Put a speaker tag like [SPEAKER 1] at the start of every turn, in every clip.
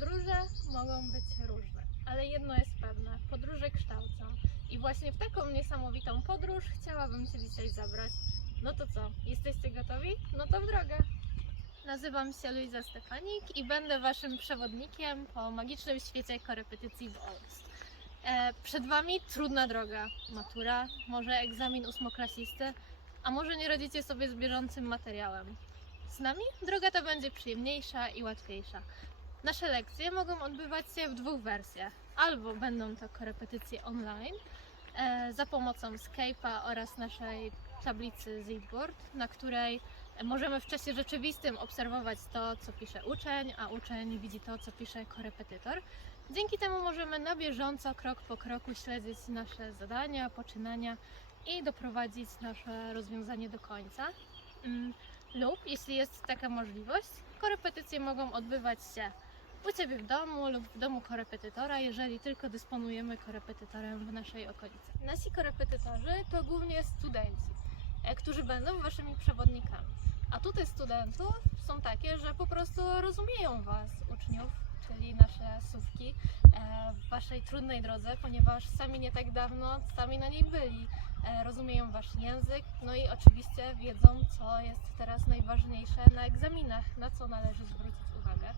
[SPEAKER 1] Podróże mogą być różne, ale jedno jest pewne: podróże kształcą. I właśnie w taką niesamowitą podróż chciałabym Cię dzisiaj zabrać. No to co, jesteście gotowi? No to w drogę! Nazywam się Luiza Stefanik i będę Waszym przewodnikiem po magicznym świecie korepetycji w Olst. E, przed Wami trudna droga, matura, może egzamin ósmoklasisty, a może nie radzicie sobie z bieżącym materiałem. Z nami droga ta będzie przyjemniejsza i łatwiejsza. Nasze lekcje mogą odbywać się w dwóch wersjach. Albo będą to korepetycje online e, za pomocą Skype'a oraz naszej tablicy Zipboard, na której możemy w czasie rzeczywistym obserwować to, co pisze uczeń, a uczeń widzi to, co pisze korepetytor. Dzięki temu możemy na bieżąco, krok po kroku śledzić nasze zadania, poczynania i doprowadzić nasze rozwiązanie do końca. Mm, Lub, jeśli jest taka możliwość, korepetycje mogą odbywać się u Ciebie w domu lub w domu korepetytora, jeżeli tylko dysponujemy korepetytorem w naszej okolicy. Nasi korepetytorzy to głównie studenci, e, którzy będą Waszymi przewodnikami. Atuty studentów są takie, że po prostu rozumieją Was, uczniów, czyli nasze sówki, e, w Waszej trudnej drodze, ponieważ sami nie tak dawno sami na niej byli. E, Rozumieją Wasz język, no i oczywiście wiedzą, co jest teraz najważniejsze na egzaminach, na co należy zwrócić uwagę.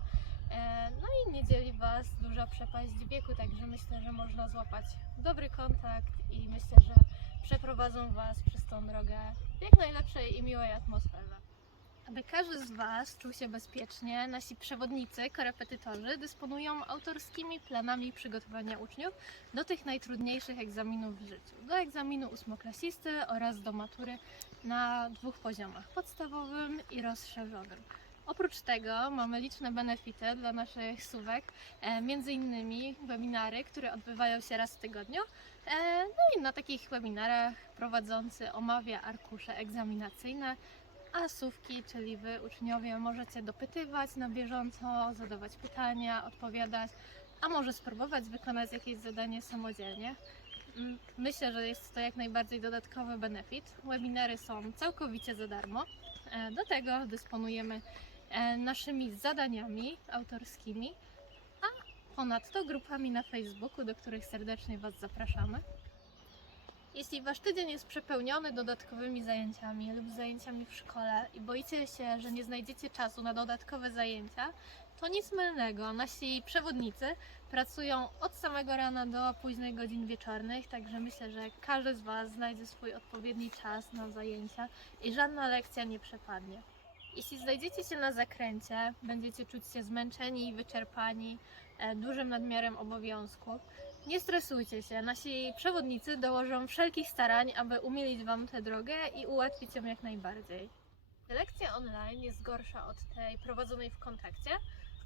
[SPEAKER 1] E, No i nie dzieli Was duża przepaść wieku, także myślę, że można złapać dobry kontakt i myślę, że przeprowadzą Was przez tą drogę w jak najlepszej i miłej atmosferze. Aby każdy z Was czuł się bezpiecznie, nasi przewodnicy, korepetytorzy dysponują autorskimi planami przygotowania uczniów do tych najtrudniejszych egzaminów w życiu. Do egzaminu ósmoklasisty oraz do matury na dwóch poziomach, podstawowym i rozszerzonym. Oprócz tego mamy liczne benefity dla naszych słówek, e, między innymi webinary, które odbywają się raz w tygodniu. E, no i na takich webinarach prowadzący omawia arkusze egzaminacyjne, a słówki, czyli Wy uczniowie możecie dopytywać na bieżąco, zadawać pytania, odpowiadać, a może spróbować wykonać jakieś zadanie samodzielnie. Myślę, że jest to jak najbardziej dodatkowy benefit. Webinary są całkowicie za darmo. E, Do tego dysponujemy naszymi zadaniami autorskimi, a ponadto grupami na Facebooku, do których serdecznie Was zapraszamy. Jeśli Wasz tydzień jest przepełniony dodatkowymi zajęciami lub zajęciami w szkole i boicie się, że nie znajdziecie czasu na dodatkowe zajęcia, to nic mylnego. Nasi przewodnicy pracują od samego rana do późnych godzin wieczornych, także myślę, że każdy z Was znajdzie swój odpowiedni czas na zajęcia i żadna lekcja nie przepadnie. Jeśli znajdziecie się na zakręcie, będziecie czuć się zmęczeni i wyczerpani e, dużym nadmiarem obowiązków, nie stresujcie się, nasi przewodnicy dołożą wszelkich starań, aby umilić Wam tę drogę i ułatwić ją jak najbardziej. Lekcja online jest gorsza od tej prowadzonej w kontakcie?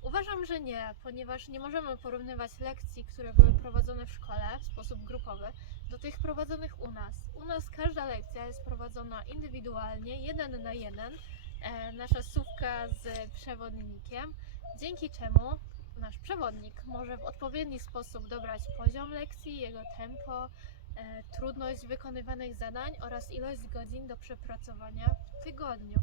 [SPEAKER 1] Uważam, że nie, ponieważ nie możemy porównywać lekcji, które były prowadzone w szkole w sposób grupowy, do tych prowadzonych u nas. U nas każda lekcja jest prowadzona indywidualnie, jeden na jeden, nasza słówka z przewodnikiem, dzięki czemu nasz przewodnik może w odpowiedni sposób dobrać poziom lekcji, jego tempo, e, trudność wykonywanych zadań oraz ilość godzin do przepracowania w tygodniu.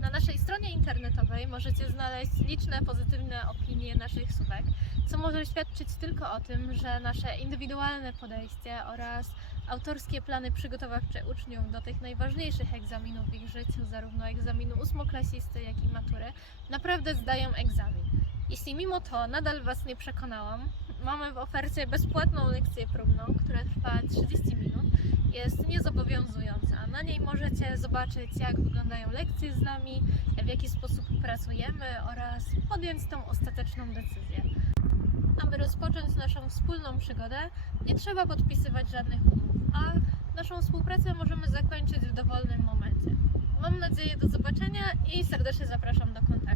[SPEAKER 1] Na naszej stronie internetowej możecie znaleźć liczne pozytywne opinie naszych słówek, co może świadczyć tylko o tym, że nasze indywidualne podejście oraz autorskie plany przygotowawcze uczniów do tych najważniejszych egzaminów w ich życiu, zarówno egzaminu ósmoklasisty, jak i matury, naprawdę zdają egzamin. Jeśli mimo to nadal Was nie przekonałam, mamy w ofercie bezpłatną lekcję próbną, która trwa 30 minut. Jest niezobowiązująca. Na niej możecie zobaczyć, jak wyglądają lekcje z nami, w jaki sposób pracujemy oraz podjąć tą ostateczną decyzję. Aby rozpocząć naszą wspólną przygodę, nie trzeba podpisywać żadnych umów, a naszą współpracę możemy zakończyć w dowolnym momencie. Mam nadzieję do zobaczenia i serdecznie zapraszam do kontaktu.